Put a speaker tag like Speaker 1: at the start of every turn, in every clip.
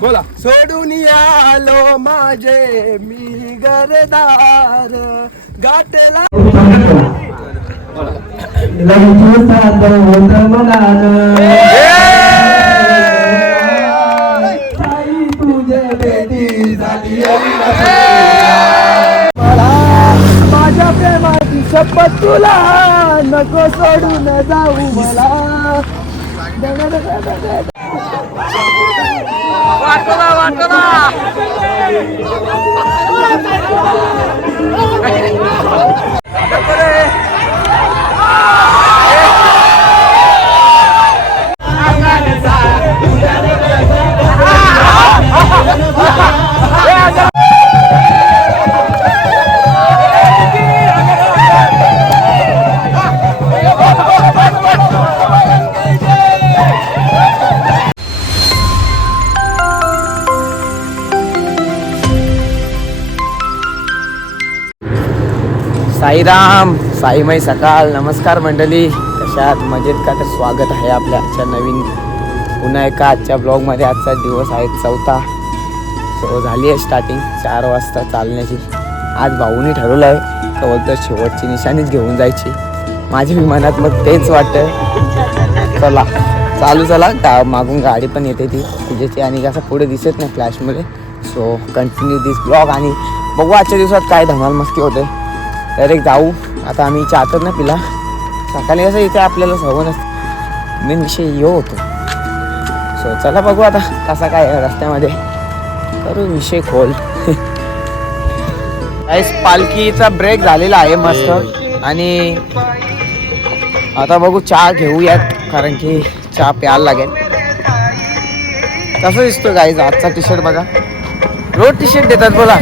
Speaker 1: बोला. सोडून आलो माझे मी गरदार गाठला मला माझ्या प्रेमाची शपथ तुला. नको सोडून जाऊ मला.
Speaker 2: বাটকলা বাটকলা তারপরে साईराम साईमय सकाळ नमस्कार मंडळी. कशात मजेत का? तर स्वागत आहे आपल्या आजच्या नवीन पुन्हा एका आजच्या ब्लॉगमध्ये आजचा दिवस आहे चौथा. सो झाली आहे स्टार्टिंग चार वाजता चालण्याची. आज भाऊनी ठरवलं आहे. कवल तर शेवटची निशाणीच घेऊन जायची. माझ्या विमानात मग तेच वाटतं चला. चालू चला. गा मागून गाडी पण येते ती. तुझ्याची आणि कसं पुढे दिसत नाही फ्लॅशमध्ये सो कंटिन्यू दिस ब्लॉग आणि बघू आजच्या दिवसात काय धमाल मस्ती होते. डायरेक्ट जाऊ. आता आम्ही चाहतात ना पिला. सकाळी असं इथे आपल्याला सवय नसते. मेन विषय यो होतो. सो चला बघू आता कसा काय रस्त्यामध्ये. करू विषय खोल. पालखीचा ब्रेक झालेला आहे मस्त. आणि आता बघू चहा घेऊयात कारण की चहा प्यायला लागेल. कसं दिसतो गाईज आजचा टी शर्ट बघा. रोज टी शर्ट देतात बोला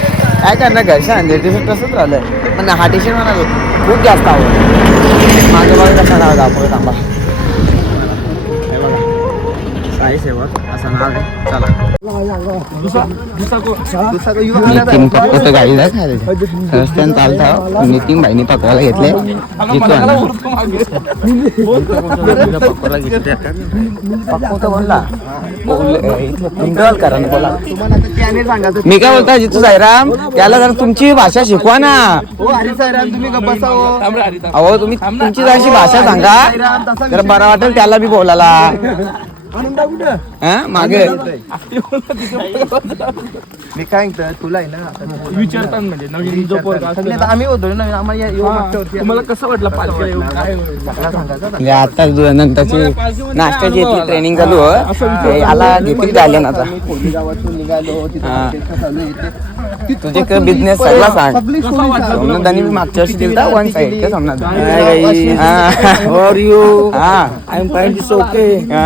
Speaker 2: काय करणार घरच्या आणले टी तसंच राहिलं पण हा टी म्हणा खूप जास्त आवडतं माझं बघा कसा नाव दाखवलं थांबा. साई सेवा असं नाव आहे चला नितीन पकवतो गाडी रस्त्यानं चालता नितीन भाईनी पकवायला घेतले पकवतो बोलला मी काय बोलता जितू साईराम? त्याला जरा तुमची भाषा शिकवा ना. अहो तुम्ही तुमची जराशी भाषा सांगा. जरा बरं वाटेल त्याला बी बोलायला. हा? मागे.
Speaker 1: मी काय तुला आहे ना
Speaker 3: विचारतात म्हणजे नवीन जो पोरगा
Speaker 1: सगळे आता आम्ही होतो ना आम्हाला या-
Speaker 3: तुम्हाला कसं वाटलं पालखीला येऊन? काय
Speaker 1: सगळं सांगायचं
Speaker 2: म्हणजे आता नंतरची नाश्त्याची ट्रेनिंग चालू आहे. याला घेतील झाले ना आता.
Speaker 1: गावातून निघालो तिथे
Speaker 2: हा.
Speaker 1: orchestra चालू आहे इथे.
Speaker 2: तुझे काय बिझनेस सगळा सांग. सोमनाथांनी बी मागच्या वर्षी दिलता वन साईड का सोमनाथ?
Speaker 1: you?
Speaker 2: हा.
Speaker 1: I'm fine, it's okay.
Speaker 2: हा.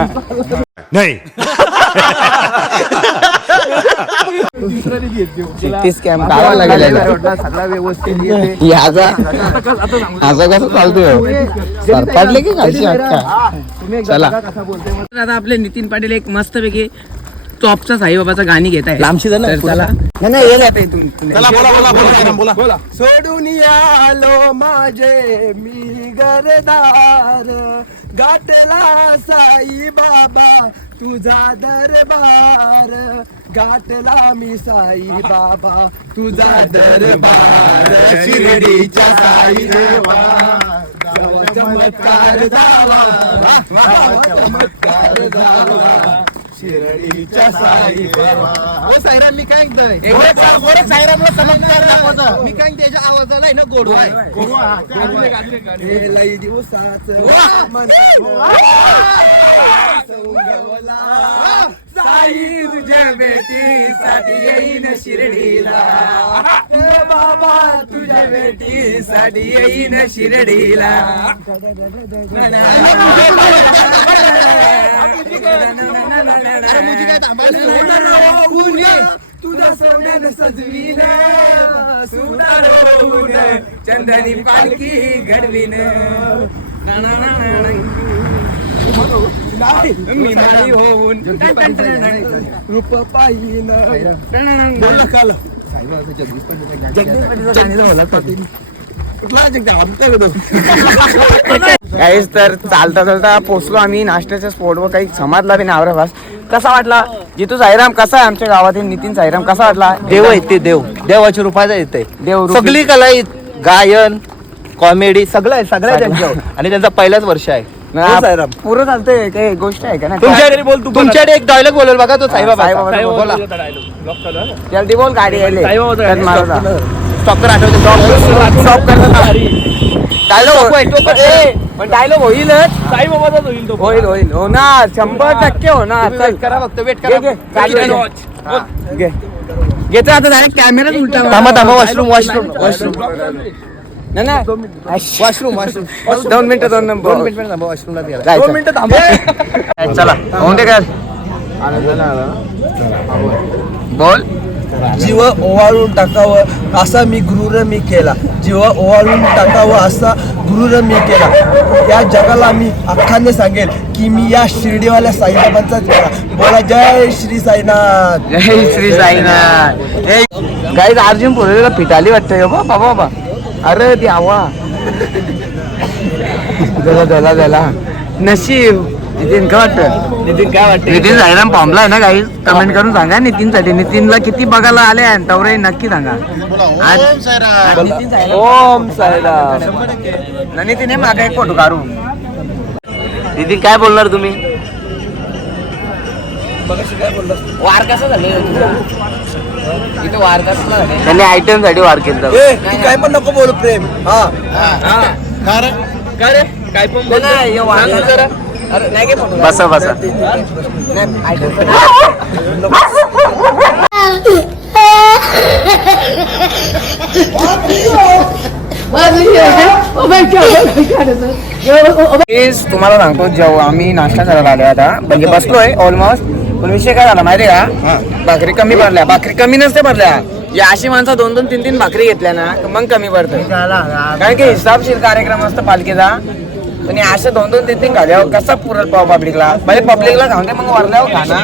Speaker 2: सिटी स्कॅम काढावा लागेल
Speaker 1: सगळा व्यवस्थित.
Speaker 2: याचा कसं चालतोय? की अख्खा चला. आता आपले नितीन पाटील एक मस्त पैकी टॉपचा साईबाबाचा गाणी घेत आहे
Speaker 1: लांबशी जा ना,
Speaker 2: तर
Speaker 1: पुढं.
Speaker 2: चला. नाही नाही ये जाते इथून.
Speaker 1: बोला सोडून आलो माझे मी गरदार गाठला साई बाबा तुझा दरबार. गाठला मी साई बाबा तुझा दरबार. शिर्डीच्या साई देवा. चमत्कार जावा. चमत्कार जावा. शिर्डीच्या साई देवा ओ साईराम मी काय म्हणतोय? साईरामला चमत्कार दाखवतो. मी काय त्याच्या आवाजाला आहे ना गोडवा आहे. हे लई दिवसाचं. साई तुझ्या भेटीसाठी येईन शिर्डीला. हे बाबा तुझ्या भेटीसाठी येईन शिर्डीला. तुझा सोन्यानं सजवीन सुधारून चंदनी पालखी घडवीन मिमाळी होऊन रूप पाहिन बोल काल काहीच तर चालता चालता पोचलो आम्ही. नाश्त्याच्या स्पॉटवर काही समाजला बी नावरा फास
Speaker 2: कसा वाटला? जितू साईराम कसा आहे आमच्या गावातील? नितीन साईराम कसा वाटला?
Speaker 4: देव आहे ते देव. देवाच्या रूपात येते
Speaker 2: देव.
Speaker 4: सगळी कला आहेत. गायन कॉमेडी सगळं आहे सगळं आहे त्यांच्यावर. आणि त्यांचा पहिलाच वर्ष आहे. हो, साईराम.
Speaker 2: पुरं चालतंय काही गोष्ट आहे का ना
Speaker 4: तुमच्याकडे बोल तुमच्याकडे एक डायलॉग बोलेल बघा तो साईबाबा
Speaker 2: साईबाबा.
Speaker 4: बोला.
Speaker 2: जल्दी बोल गाडी आली
Speaker 4: स्टॉकर आठवते
Speaker 2: स्टॉप करतात
Speaker 4: पण-
Speaker 2: पण डायलॉग होईलच.
Speaker 3: साईबाबाचाच होईल तो
Speaker 2: होईल होईल. होणार. शंभर टक्के होणार. चल.
Speaker 4: करा फक्त वेट करा.
Speaker 2: घेतो आता डायरेक्ट कॅमेराच उलटा
Speaker 4: थांबा थांबा. वॉशरूम वॉशरूम
Speaker 2: वॉशरूम नाही ना
Speaker 4: वॉशरूम वॉशरूम
Speaker 2: दोन मिनिटं दोन
Speaker 4: दोन
Speaker 2: नंबर
Speaker 4: मिनिट थांबा वॉशरूमला.
Speaker 3: दोन मिनिटं थांबा.
Speaker 2: चला. होऊन दे काय बोल.
Speaker 5: जीव ओवाळून टाकावं असा मी गुरुर मी केला. जीव ओवाळून टाकावं असा गुरुर मी केला. या जगाला मी अख्खाने सांगेल की मी या शिर्डीवाल्या साईबाबांचाच केला. बोला जय श्री साईनाथ.
Speaker 2: जय श्री साईनाथ. काही अर्जुन पोरेला पिटाली वाटतंय बाबा बाबा. अरे ती आवा जला झाला नशीब. नितीन का वाटतं.
Speaker 4: नितीन काय वाटतं
Speaker 2: नितीन साईराम फॉर्मला आहे ना काही कमेंट करून सांगा नितीनसाठी. नितीनला किती बघायला आले आणि तवरे नक्की सांगा. आज आज नितीन साईराम.
Speaker 4: ओम साईराम.
Speaker 2: ना नितीन हे मागा एक फोटो काढू.
Speaker 4: नितीन काय बोलणार तुम्ही?
Speaker 2: वार कसा झाले इथे वार कसा झाले
Speaker 4: त्यांनी आयटमसाठी वार केलं
Speaker 5: ए तू काय पण नको बोलू प्रेम. हा.
Speaker 3: काय रे? काय पण
Speaker 2: हे
Speaker 3: सांग जरा.
Speaker 4: बसा बसा
Speaker 2: तुम्हाला सांगतो जेव्हा आम्ही नाश्ता करायला आलो आता म्हणजे बसलोय ऑलमोस्ट पण विषय काय झाला माहितीये का? भाकरी कमी पडल्या भाकरी कमी नसते पडल्या या अशी माणसं दोन दोन तीन तीन भाकरी घेतल्या ना मग कमी पडतं कारण की हिसाबशीर कार्यक्रम असतो पालखीचा. पण असे दोन दोन तीन तीन खाल्यावर कसा पुरल पाव पब्लिकला म्हणजे पब्लिकला खाऊन दे मग वरल्यावर खा ना.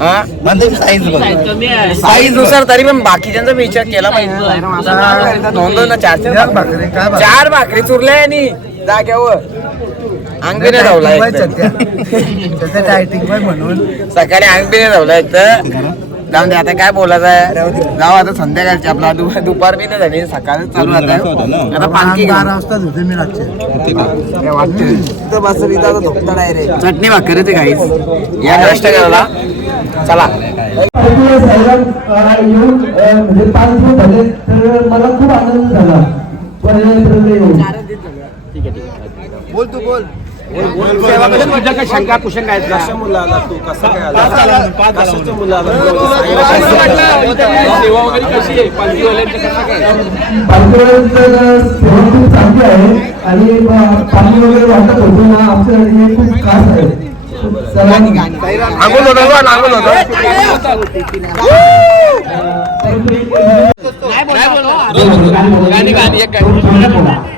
Speaker 2: हा? साईजनुसार तरी पण बाकीच्यांचा विचार केला पाहिजे. दोन दोन ना चार चार भाकरी चार भाकरी चुरल्या आणि जाग्यावर अंगबिने धावला
Speaker 5: म्हणून
Speaker 2: सकाळी अंगबिने धावला तर. जाऊन दे आता काय बोलायचं आहे? जाऊ आता संध्याकाळची आपला दु- दुपार बी नाही झाली सकाळ चालू आता. आता पालखी घेऊन.
Speaker 5: वाजता होते मी
Speaker 2: काय वाटतं? चटणी भाकर ते काही या नाश्ता करायला. चला.
Speaker 1: साईराम येऊन म्हणजे पाच दिवस झाले. तर मला खूप आनंद झाला येऊन
Speaker 5: बोल तू बोल.
Speaker 3: तुझ्या काय शंका कुशंका आहेत का?
Speaker 5: मुलाला तू कसा काय आला? कशाच्या मुलाला
Speaker 3: सेवा वगैरे कशी आहे पालखीवाल्यांची कसा काय
Speaker 1: पालखीवाल्यांचं सेवा खूप चांगली आहे? आणि पाणी वगैरे वाटत होतो ना आमच्यासाठी हे खूप खास आहे. सर्वांनी
Speaker 3: गाणी गाणी एक गाणी.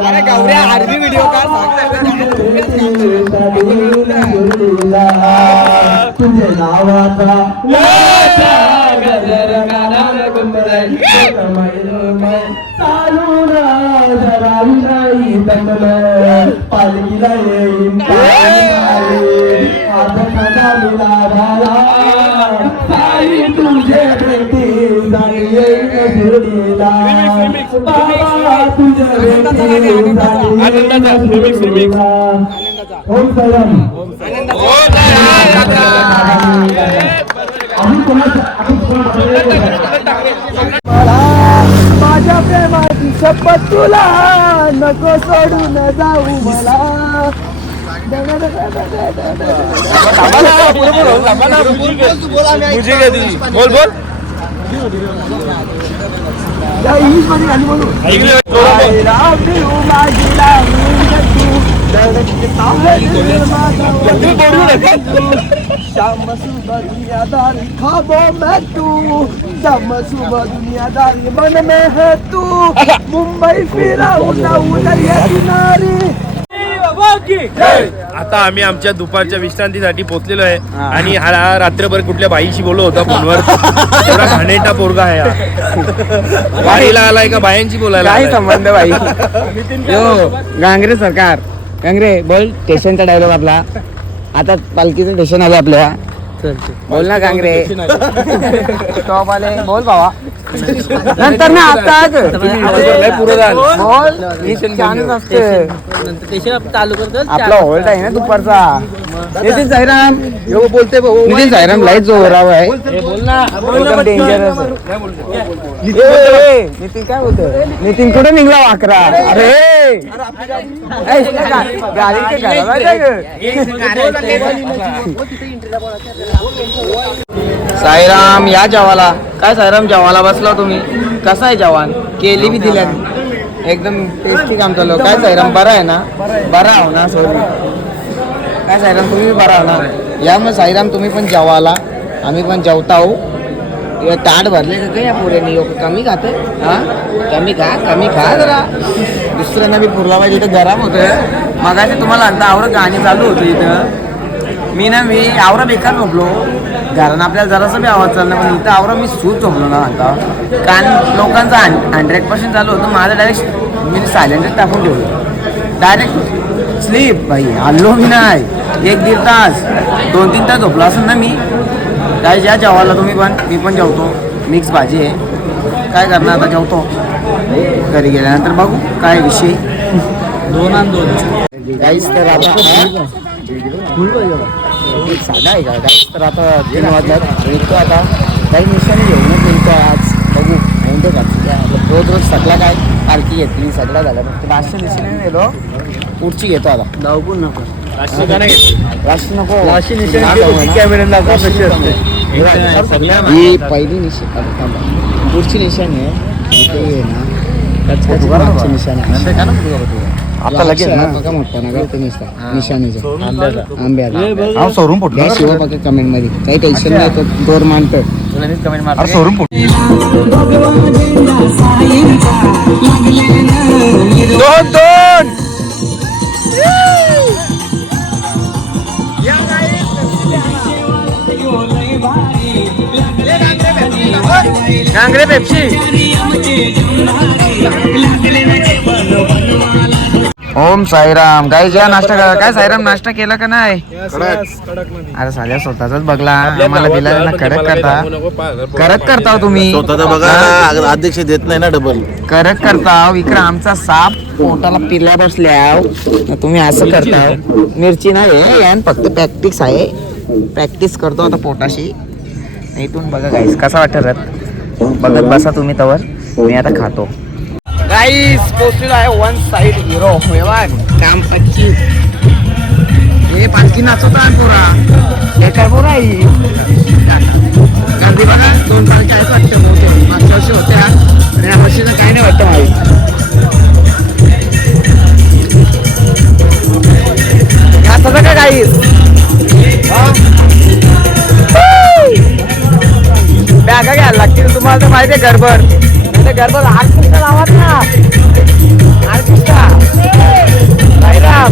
Speaker 2: अरे गौऱ्या आरबी व्हिडिओ का
Speaker 1: तुझे नावाचा गजर कानाला गुंगराई चालून जरावी नाही दमलं पालखीला येईन आज खादा मिळाला साई तुझे भेटी जाणी येईन शिर्डीला बाबा तुझे भेटी जाणी येईन शिर्डीला ओम साईराम अजून कोणाचं अजून कोणाचं माझ्या प्रेमाची शपथ तुला. नको सोडून जाऊ मला.
Speaker 4: बोल बोल।
Speaker 1: इंग्लिशमध्ये माझी
Speaker 5: शाम सुबह दुनियादारी खाबों में तू शाम सुबह दुनियादारी मन में है तू मुंबई फिरा उठा उधर ये किनारी
Speaker 3: आता आम्ही आमच्या दुपारच्या विश्रांतीसाठी पोहोचलेलो आहे आणि हा रात्रभर कुठल्या बाईशी बोलत होता फोनवर घाणेटा पोरगा आहे. वारीला आलाय का बायांची बोलायला
Speaker 2: काय? संबंध बाई गांगरे सरकार रे बोल स्टेशनचा डायलॉग आपला. आता पालखीचं स्टेशन आलं आपल्या. बोल ना गांगरे स्टॉप आले बोल भावा नंतर ना आता
Speaker 3: झालं.
Speaker 2: बोल. ही छानच असते आपला होल्ड आहे ना दुपारचा. नितीन साईराम. यो बोलते नितीन साईराम लाइट जोराव आहे. एकदम डेंजरस नितीन काय बोलतो नितीन कुठे निघला वाकरा अरे ए, इथल्या साईराम या जवाला. काय साईराम जवाला बसला तुम्ही? कसा आहे जवान? केली बी दिल्या एकदम टेस्टी काम चालू काय साईराम बरा आहे ना? बरा आहो ना सॉरी काय साईराम तुम्ही बरा आहो ना? या मग साईराम तुम्ही पण जेवाला आम्ही पण जेवता हो ताट भरले का या पोऱ्यानी लोक कमी खाते? हा? कमी खा कमी खा जरा. दुसऱ्यांना बी पुरला पाहिजे इथं गरम होतं मगाशी तुम्हाला आता आवरं गाणी चालू होती इथं. मी ना मी आवरा बेकार झोपलो. घरानं आपल्याला जरासं बी आवाज चालला पण इथं आवरा मी सूट झोपलो ना आता. कारण लोकांचा हंड्रेड पर्सेंट चालू होतं माझं डायरेक्ट मी सायलेंटच टाकून ठेवलं. डायरेक्ट स्लीप भाई हल्लो मी नाही. एक दीड तास दोन तीन तास झोपलो असं ना मी. काय ज्या जेवायला तुम्ही पण मी पण जेवतो. मिक्स भाजी आहे. काय करणार आता जेवतो? घरी गेल्यानंतर बघू काय विषय. दोन दोन. गाईस तर आता का? गाईस तर आता तीन वाजल्यात. निघतो आता. काही निशाने घेऊनच निघतो आज. बघू. का रोज रोज सगळा काय पालखी घेतली सगळा झाला. फक्त राष्ट्रीय दिशेने नेलो. पुढची घेतो आता. धावपून नको.
Speaker 3: राष्ट्रीय
Speaker 2: नको.
Speaker 5: राष्ट्रीय निशाण? कॅमेऱ्याला.
Speaker 2: ही पहिली निशाण पुढची निशाणी आहे. ये ना निशाण आहे. आता लगेच ना. बघा मोठा ना का तुम्ही निशाणीचा. आंब्याला हा सोडून फुटला शिवा बघा कमेंटमध्ये काही टेन्शन नाही तो दोर मानतो अरे सोडून दोन दोन. गांगरे पेप्सी. ओम साईराम. काय ज्या नाश्ता करा. काय साईराम नाश्ता केला का नाही? अरे साध्या स्वतःच बघला. आम्हाला दिला ना कडक करता. कडक करता हो तुम्ही.
Speaker 4: स्वतःचा बघा? अध्यक्ष देत नाही ना डबल
Speaker 2: करत करता. इकडे आमचा साप पोटाला पिल्ल्या बसल्या तुम्ही असं करता. मिरची नाही फक्त प्रॅक्टिस आहे. प्रॅक्टिस करतो आता पोटाशी. इथून बघा गाईस कसा वाटत? बघत बसा तुम्ही तवर. मी आता खातो. गाईस पोचलेलो आहे वन साइड हिरो काम पच्ची हे पालखी नाचवता पोरा. हे काय पोरा ही गर्दी बघा दोन पालखी आहेत वाटतं मोठे मागच्या वर्षी होत्या. आणि या वर्षी काय नाही वाटतं माही असं का गाईस बॅगा घ्यायला लागतील तुम्हाला तर माहिती आहे गडबड ते तर आर्टिस्ट लावत ना. आर्टिस्टा Sairam.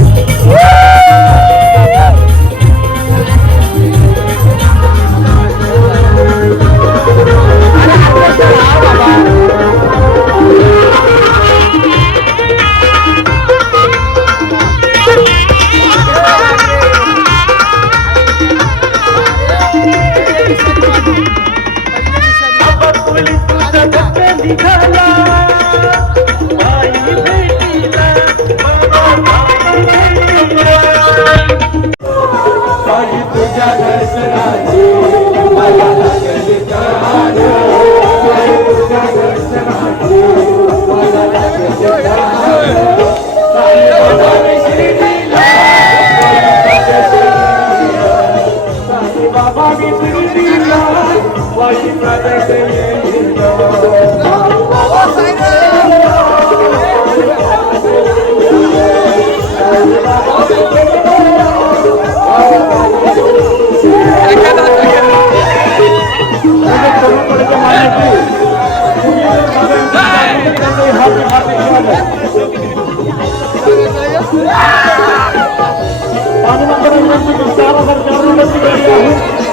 Speaker 3: Vamos a poner un momento, vamos a poner un momento.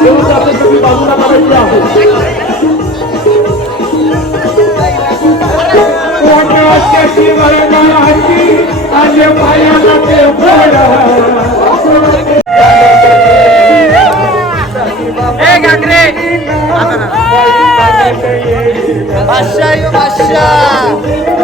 Speaker 3: Eu não sei se o
Speaker 6: Porque
Speaker 3: eu esqueci, vai a minha
Speaker 6: Baixa aí, baixa!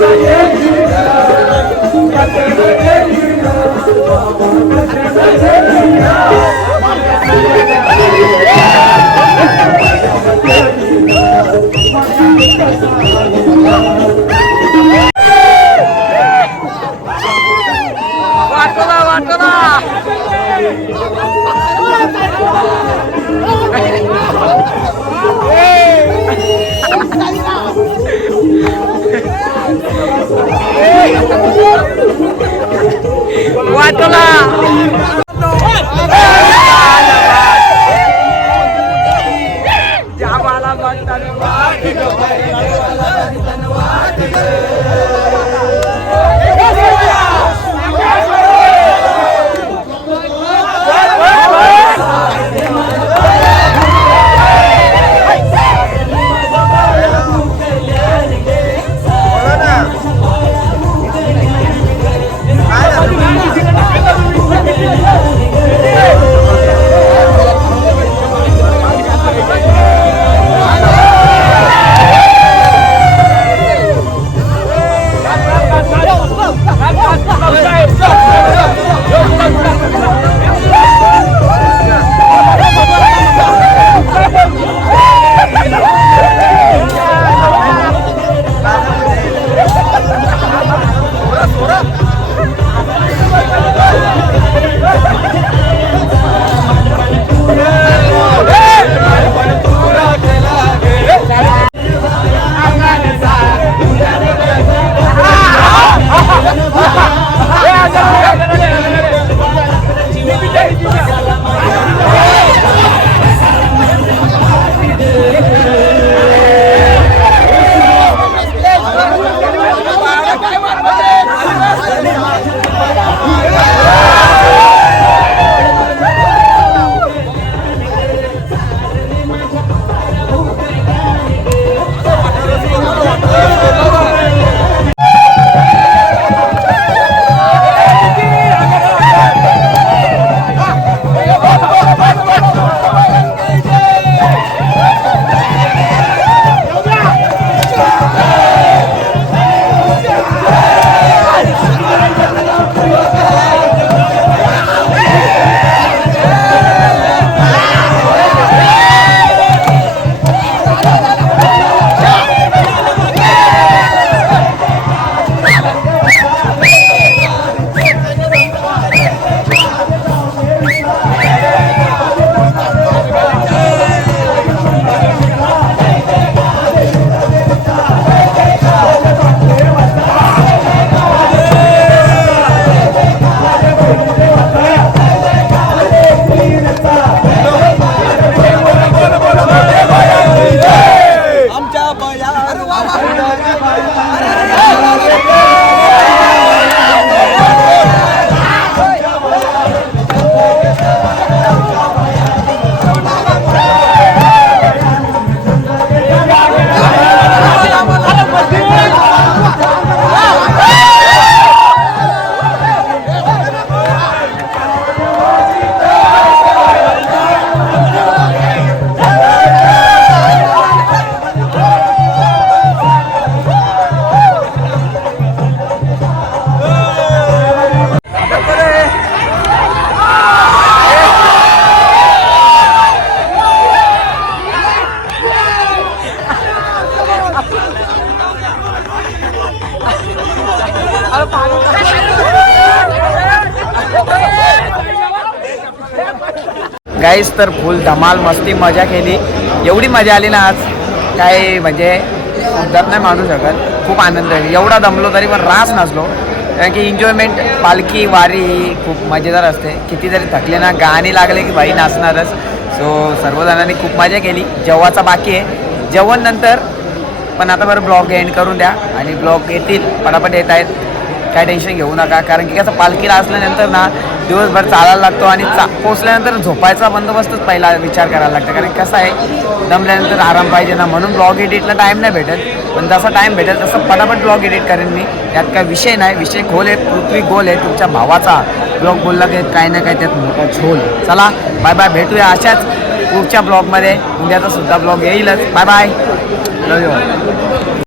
Speaker 2: Yeah.
Speaker 5: बाबा
Speaker 2: गाईस तर फुल धमाल मस्ती मजा केली. एवढी मजा आली ना आज. काय म्हणजे शब्दात नाही मानू शकत. खूप आनंद आहे. एवढा दमलो तरी पण रास नसलो. कारण की एन्जॉयमेंट पालखी वारी ही खूप मजेदार असते. किती जरी थकले ना गाणी लागले की बाई नाचणारच. सो सर्वजणांनी खूप मजा केली. जेवाचा बाकी आहे. जेवण नंतर पण आता बरं ब्लॉग एंड करून द्या. आणि ब्लॉग येतील. पटापट येत आहेत. काय टेन्शन घेऊ नका. कारण की कसं पालखीला असल्यानंतर ना दिवसभर चालायला लागतो आणि चा पोचल्यानंतर झोपायचा बंदोबस्तच पहिला विचार करायला लागतो. कारण कसं आहे दमल्यानंतर आराम पाहिजे ना म्हणून ब्लॉग एडिटला टाईम नाही भेटत. पण जसा टाईम भेटेल तसं पटापट ब्लॉग एडिट करेन मी. त्यात काय विषय नाही. विषय खोल आहे पृथ्वी गोल आहे. तुमच्या भावाचा ब्लॉग बोलला की काही ना काही त्यात मोठा झोल चला बाय बाय भेटूया अशाच पुढच्या ब्लॉगमध्ये उद्याचा सुद्धा ब्लॉग येईलच. Bye bye love you